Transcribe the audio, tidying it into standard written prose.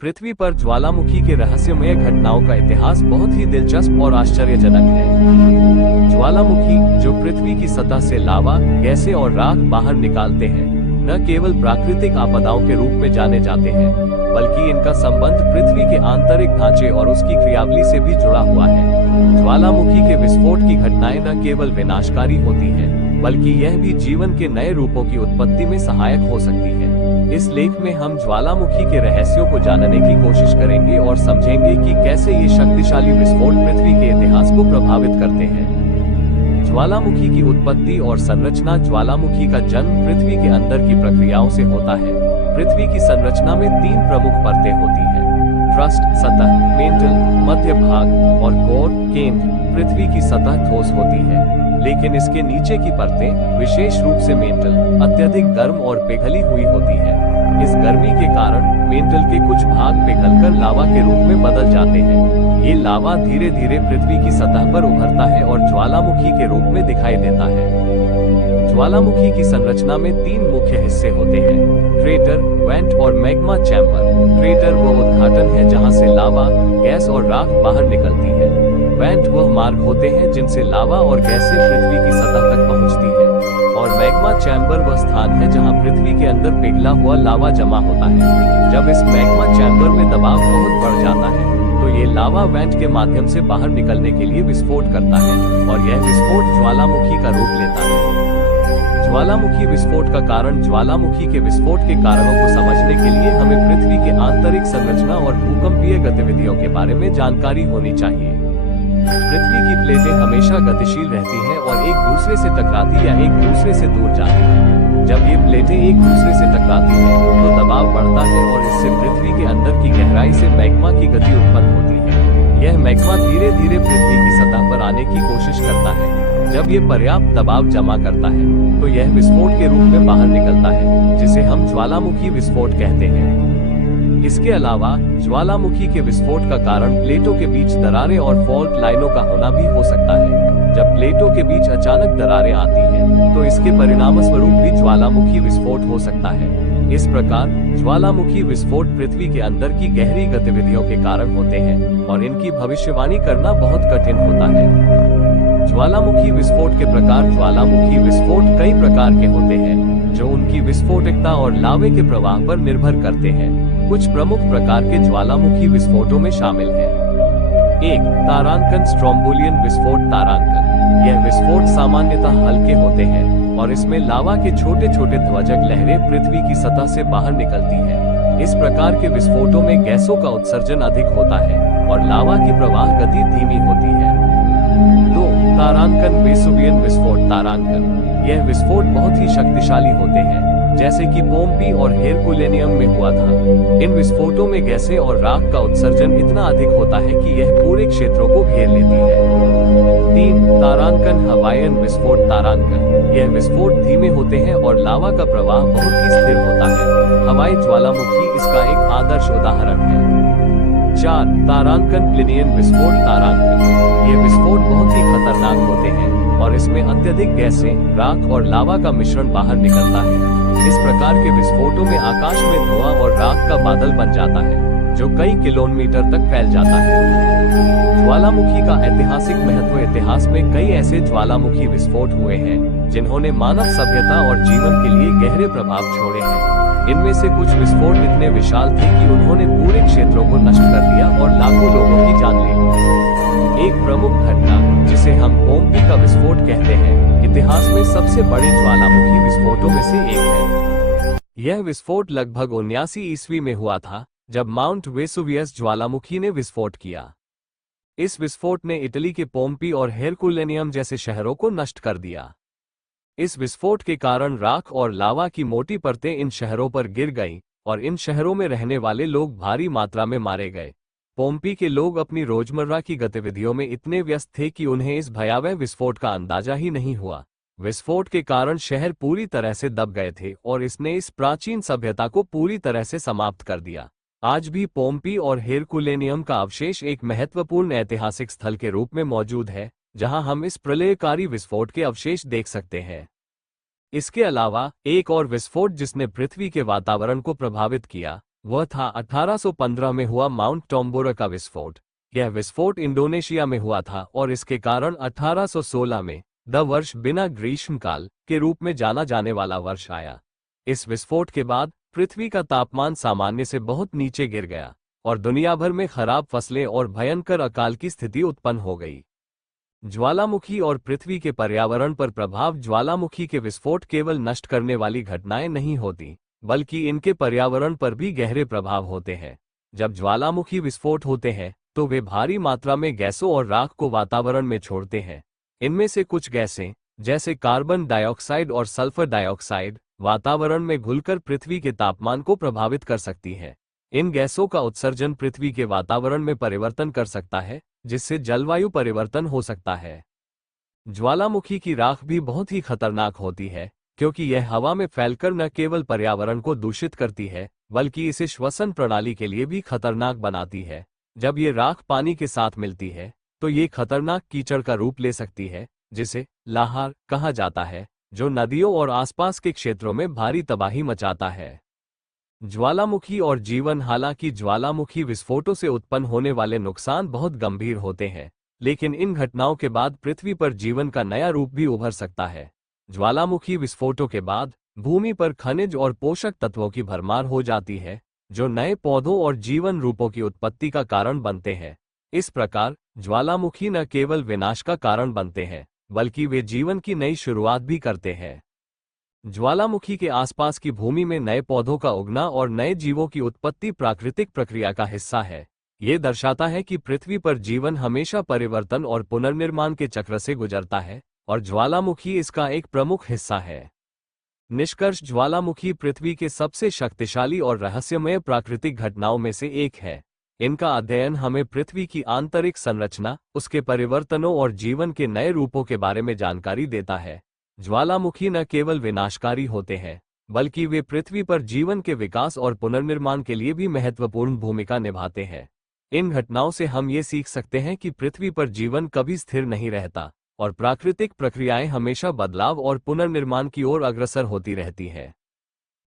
पृथ्वी पर ज्वालामुखी के रहस्यमय घटनाओं का इतिहास बहुत ही दिलचस्प और आश्चर्यजनक है। ज्वालामुखी, जो पृथ्वी की सतह से लावा, गैसें और राख बाहर निकालते हैं, न केवल प्राकृतिक आपदाओं के रूप में जाने जाते हैं, बल्कि इनका संबंध पृथ्वी के आंतरिक ढांचे और उसकी क्रियावली से भी जुड़ा हुआ है। ज्वालामुखी के विस्फोट की घटनाएं न केवल विनाशकारी होती हैं, बल्कि यह भी जीवन के नए रूपों की उत्पत्ति में सहायक हो सकती है। इस लेख में हम ज्वालामुखी के रहस्यों को जानने की कोशिश करेंगे और समझेंगे कि कैसे ये शक्तिशाली विस्फोट पृथ्वी के इतिहास को प्रभावित करते हैं। ज्वालामुखी की उत्पत्ति और संरचना। ज्वालामुखी का जन्म पृथ्वी के अंदर की प्रक्रियाओं से होता है। पृथ्वी की संरचना में 3 प्रमुख परतें होती हैं: क्रस्ट सतह, मेंटल मध्य भाग और कोर केंद्र। पृथ्वी की सतह ठोस होती है, लेकिन इसके नीचे की परतें, विशेष रूप से मेंटल, अत्यधिक गर्म और पिघली हुई होती है। इस गर्मी के कारण मेंटल के कुछ भाग पिघलकर लावा के रूप में बदल जाते हैं। ये लावा धीरे धीरे पृथ्वी की सतह पर उभरता है और ज्वालामुखी के रूप में दिखाई देता है। ज्वालामुखी की संरचना में 3 मुख्य हिस्से होते हैं: क्रेटर, वेंट और मैग्मा चैम्बर। क्रेटर वह उद्घाटन है जहां से लावा, गैस और राख बाहर निकलती है। वेंट वह मार्ग होते हैं जिनसे लावा और गैसें पृथ्वी की सतह तक पहुंचती है। और मैग्मा चैम्बर वह स्थान है जहां पृथ्वी के अंदर पिघला हुआ लावा जमा होता है। जब इस मैग्मा चैम्बर में दबाव बहुत बढ़ जाता है, तो ये लावा वेंट के माध्यम से बाहर निकलने के लिए विस्फोट करता है, और यह विस्फोट ज्वालामुखी का रूप लेता है। ज्वालामुखी विस्फोट का कारण। ज्वालामुखी के विस्फोट के कारणों को समझने के लिए हमें पृथ्वी के आंतरिक संरचना और भूकंपीय गतिविधियों के बारे में जानकारी होनी चाहिए। पृथ्वी की प्लेटें हमेशा गतिशील रहती हैं और एक दूसरे से टकराती या एक दूसरे से दूर जाती हैं। जब ये प्लेटें एक दूसरे से टकराती हैं, तो दबाव बढ़ता है और इससे पृथ्वी के अंदर की गहराई से मैग्मा की गति उत्पन्न होती है। यह मैग्मा धीरे धीरे पृथ्वी की सतह पर आने की कोशिश करता है। जब ये पर्याप्त दबाव जमा करता है, तो यह विस्फोट के रूप में बाहर निकलता है, जिसे हम ज्वालामुखी विस्फोट कहते हैं। इसके अलावा ज्वालामुखी के विस्फोट का कारण प्लेटों के बीच दरारें और फॉल्ट लाइनों का होना भी हो सकता है। जब प्लेटों के बीच अचानक दरारें आती हैं, तो इसके परिणामस्वरूप भी ज्वालामुखी विस्फोट हो सकता है। इस प्रकार ज्वालामुखी विस्फोट पृथ्वी के अंदर की गहरी गतिविधियों के कारण होते हैं, और इनकी भविष्यवाणी करना बहुत कठिन होता है। ज्वालामुखी विस्फोट के प्रकार। ज्वालामुखी विस्फोट कई प्रकार के होते हैं, जो उनकी विस्फोटकता और लावे के प्रवाह पर निर्भर करते हैं। कुछ प्रमुख प्रकार के ज्वालामुखी विस्फोटों में शामिल हैं: 1. तारांकन स्ट्रोम्बोलियन विस्फोट। तारांकन यह विस्फोट सामान्यतः हल्के होते हैं, और इसमें लावा के छोटे छोटे ध्वजक लहरें पृथ्वी की सतह से बाहर निकलती हैं। इस प्रकार के विस्फोटों में गैसों का उत्सर्जन अधिक होता है और लावा की प्रवाह गति धीमी होती है। 2. तारांकन वेसुवियन विस्फोट। तारांकन यह विस्फोट बहुत ही शक्तिशाली होते हैं, जैसे कि पोम्पी और हेरकुलेनियम में हुआ था। इन विस्फोटों में गैसें और राख का उत्सर्जन इतना अधिक होता है कि यह पूरे क्षेत्रों को घेर लेती है। 3. तारांकन हवाईयन विस्फोट। तारांकन यह विस्फोट धीमे होते हैं और लावा का प्रवाह बहुत ही स्थिर होता है। हवाई ज्वालामुखी इसका एक आदर्श उदाहरण है। 4. तारांकन प्लिनियन विस्फोट। तारांकन ये विस्फोट बहुत ही खतरनाक होते हैं, और इसमें अत्यधिक गैसें, राख और लावा का मिश्रण बाहर निकलता है। इस प्रकार के विस्फोटों में आकाश में धुआं और राख का बादल बन जाता है, जो कई किलोमीटर तक फैल जाता है। ज्वालामुखी का ऐतिहासिक महत्व। इतिहास में कई ऐसे ज्वालामुखी विस्फोट हुए हैं, जिन्होंने मानव सभ्यता और जीवन के लिए गहरे प्रभाव छोड़े हैं। इनमें से कुछ विस्फोट इतने विशाल थे कि उन्होंने पूरे क्षेत्रों को नष्ट कर दिया और लाखों लोगों की जान ले ली। एक प्रमुख घटना, जिसे हम पोम्पी का विस्फोट कहते हैं, इतिहास में सबसे बड़े ज्वालामुखी विस्फोटों में से एक है। यह विस्फोट लगभग 79 ईस्वी में हुआ था, जब माउंट वेसुवियस ज्वालामुखी ने विस्फोट किया। इस विस्फोट ने इटली के पोम्पी और हेरकुलेनियम जैसे शहरों को नष्ट कर दिया। इस विस्फोट के कारण राख और लावा की मोटी परतें इन शहरों पर गिर गईं, और इन शहरों में रहने वाले लोग भारी मात्रा में मारे गए। पोम्पी के लोग अपनी रोजमर्रा की गतिविधियों में इतने व्यस्त थे कि उन्हें इस भयावह विस्फोट का अंदाजा ही नहीं हुआ। विस्फोट के कारण शहर पूरी तरह से दब गए थे, और इसने इस प्राचीन सभ्यता को पूरी तरह से समाप्त कर दिया। आज भी पोम्पी और हेरकुलेनियम का अवशेष एक महत्वपूर्ण ऐतिहासिक स्थल के रूप में मौजूद है, जहां हम इस प्रलयकारी विस्फोट के अवशेष देख सकते हैं। इसके अलावा एक और विस्फोट जिसने पृथ्वी के वातावरण को प्रभावित किया, वह था 1815 में हुआ माउंट टोम्बोरा का विस्फोट। यह विस्फोट इंडोनेशिया में हुआ था और इसके कारण 1816 में द वर्ष बिना ग्रीष्मकाल के रूप में जाना जाने वाला वर्ष आया। इस विस्फोट के बाद पृथ्वी का तापमान सामान्य से बहुत नीचे गिर गया और दुनिया भर में खराब फसलें और भयंकर अकाल की स्थिति उत्पन्न हो गई। ज्वालामुखी और पृथ्वी के पर्यावरण पर प्रभाव। ज्वालामुखी के विस्फोट केवल नष्ट करने वाली घटनाएं नहीं होती, बल्कि इनके पर्यावरण पर भी गहरे प्रभाव होते हैं। जब ज्वालामुखी विस्फोट होते हैं तो वे भारी मात्रा में गैसों और राख को वातावरण में छोड़ते हैं। इनमें से कुछ गैसें, जैसे कार्बन डाइऑक्साइड और सल्फर डाइऑक्साइड, वातावरण में घुलकर पृथ्वी के तापमान को प्रभावित कर सकती है। इन गैसों का उत्सर्जन पृथ्वी के वातावरण में परिवर्तन कर सकता है, जिससे जलवायु परिवर्तन हो सकता है। ज्वालामुखी की राख भी बहुत ही खतरनाक होती है, क्योंकि यह हवा में फैलकर न केवल पर्यावरण को दूषित करती है, बल्कि इसे श्वसन प्रणाली के लिए भी खतरनाक बनाती है। जब ये राख पानी के साथ मिलती है तो ये खतरनाक कीचड़ का रूप ले सकती है, जिसे लाहार कहा जाता है, जो नदियों और आसपास के क्षेत्रों में भारी तबाही मचाता है। ज्वालामुखी और जीवन। हालांकि ज्वालामुखी विस्फोटों से उत्पन्न होने वाले नुकसान बहुत गंभीर होते हैं, लेकिन इन घटनाओं के बाद पृथ्वी पर जीवन का नया रूप भी उभर सकता है। ज्वालामुखी विस्फोटों के बाद भूमि पर खनिज और पोषक तत्वों की भरमार हो जाती है, जो नए पौधों और जीवन रूपों की उत्पत्ति का कारण बनते हैं। इस प्रकार ज्वालामुखी न केवल विनाश का कारण बनते हैं, बल्कि वे जीवन की नई शुरुआत भी करते हैं। ज्वालामुखी के आसपास की भूमि में नए पौधों का उगना और नए जीवों की उत्पत्ति प्राकृतिक प्रक्रिया का हिस्सा है। ये दर्शाता है कि पृथ्वी पर जीवन हमेशा परिवर्तन और पुनर्निर्माण के चक्र से गुजरता है, और ज्वालामुखी इसका एक प्रमुख हिस्सा है। निष्कर्ष। ज्वालामुखी पृथ्वी के सबसे शक्तिशाली और रहस्यमय प्राकृतिक घटनाओं में से एक है। इनका अध्ययन हमें पृथ्वी की आंतरिक संरचना, उसके परिवर्तनों और जीवन के नए रूपों के बारे में जानकारी देता है। ज्वालामुखी न केवल विनाशकारी होते हैं, बल्कि वे पृथ्वी पर जीवन के विकास और पुनर्निर्माण के लिए भी महत्वपूर्ण भूमिका निभाते हैं। इन घटनाओं से हम ये सीख सकते हैं कि पृथ्वी पर जीवन कभी स्थिर नहीं रहता और प्राकृतिक प्रक्रियाएं हमेशा बदलाव और पुनर्निर्माण की ओर अग्रसर होती रहती हैं।